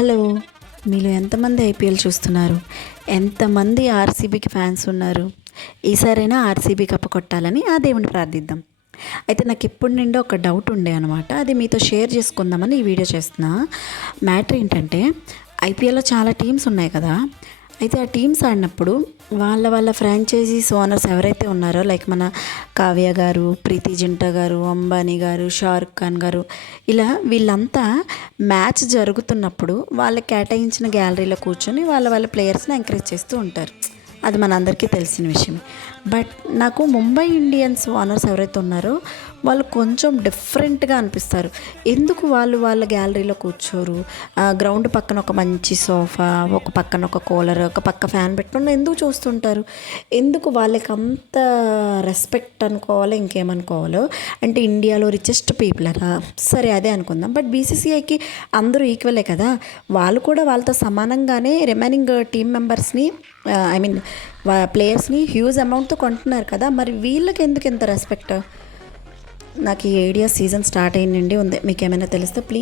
Hello, మీలో ఎంతమంది IPL చూస్తున్నారు? ఎంతమంది ఆర్సీబీకి ఫ్యాన్స్ ఉన్నారు? ఈసారైనా ఆర్సీబీ కప్పు కొట్టాలని ఆ దేవుని ప్రార్థిద్దాం. అయితే నాకు ఎప్పటి నుండో ఒక డౌట్ ఉండే అనమాట. అది మీతో షేర్ చేసుకుందామని ఈ వీడియో చేస్తున్నా. మ్యాటర్ ఏంటంటే, ఐపీఎల్లో చాలా టీమ్స్ ఉన్నాయి కదా. అయితే ఆ టీమ్స్ ఆడినప్పుడు వాళ్ళ ఫ్రాంచైజీస్ ఓనర్స్ ఎవరైతే ఉన్నారో, లైక్ మన కావ్య గారు, ప్రీతి జింటా గారు, అంబానీ గారు, షారుఖ్ ఖాన్ గారు, ఇలా వీళ్ళంతా మ్యాచ్ జరుగుతున్నప్పుడు వాళ్ళకి కేటాయించిన గ్యాలరీలో కూర్చొని వాళ్ళ ప్లేయర్స్ని ఎంకరేజ్ చేస్తూ ఉంటారు. అది మనందరికీ తెలిసిన విషయమే. బట్ నాకు ముంబై ఇండియన్స్ ఓనర్స్ ఎవరైతే ఉన్నారో వాళ్ళు కొంచెం డిఫరెంట్గా అనిపిస్తారు. ఎందుకు వాళ్ళ గ్యాలరీలో కూర్చోరు? గ్రౌండ్ పక్కన ఒక మంచి సోఫా, ఒక పక్కన ఒక కూలర్, ఒక పక్క ఫ్యాన్ పెట్టుకుని ఎందుకు చూస్తుంటారు? ఎందుకు వాళ్ళకి అంత రెస్పెక్ట్ అనుకోవాలో ఇంకేమనుకోవాలో? అంటే ఇండియాలో రిచెస్ట్ పీపుల్ అలా సరే అదే అనుకుందాం. బట్ బీసీసీఐకి అందరూ ఈక్వలే కదా. వాళ్ళు కూడా వాళ్ళతో సమానంగానే రిమైనింగ్ టీమ్ మెంబర్స్ని ప్లేయర్స్ని హ్యూజ్ అమౌంట్తో కొంటున్నారు కదా. మరి వీళ్ళకి ఎందుకు ఎంత రెస్పెక్ట్? నాకు ఈ ఐడియా సీజన్ స్టార్ట్ అయిన నుండి ఉంది. మీకు ఏమైనా తెలిస్తే ప్లీజ్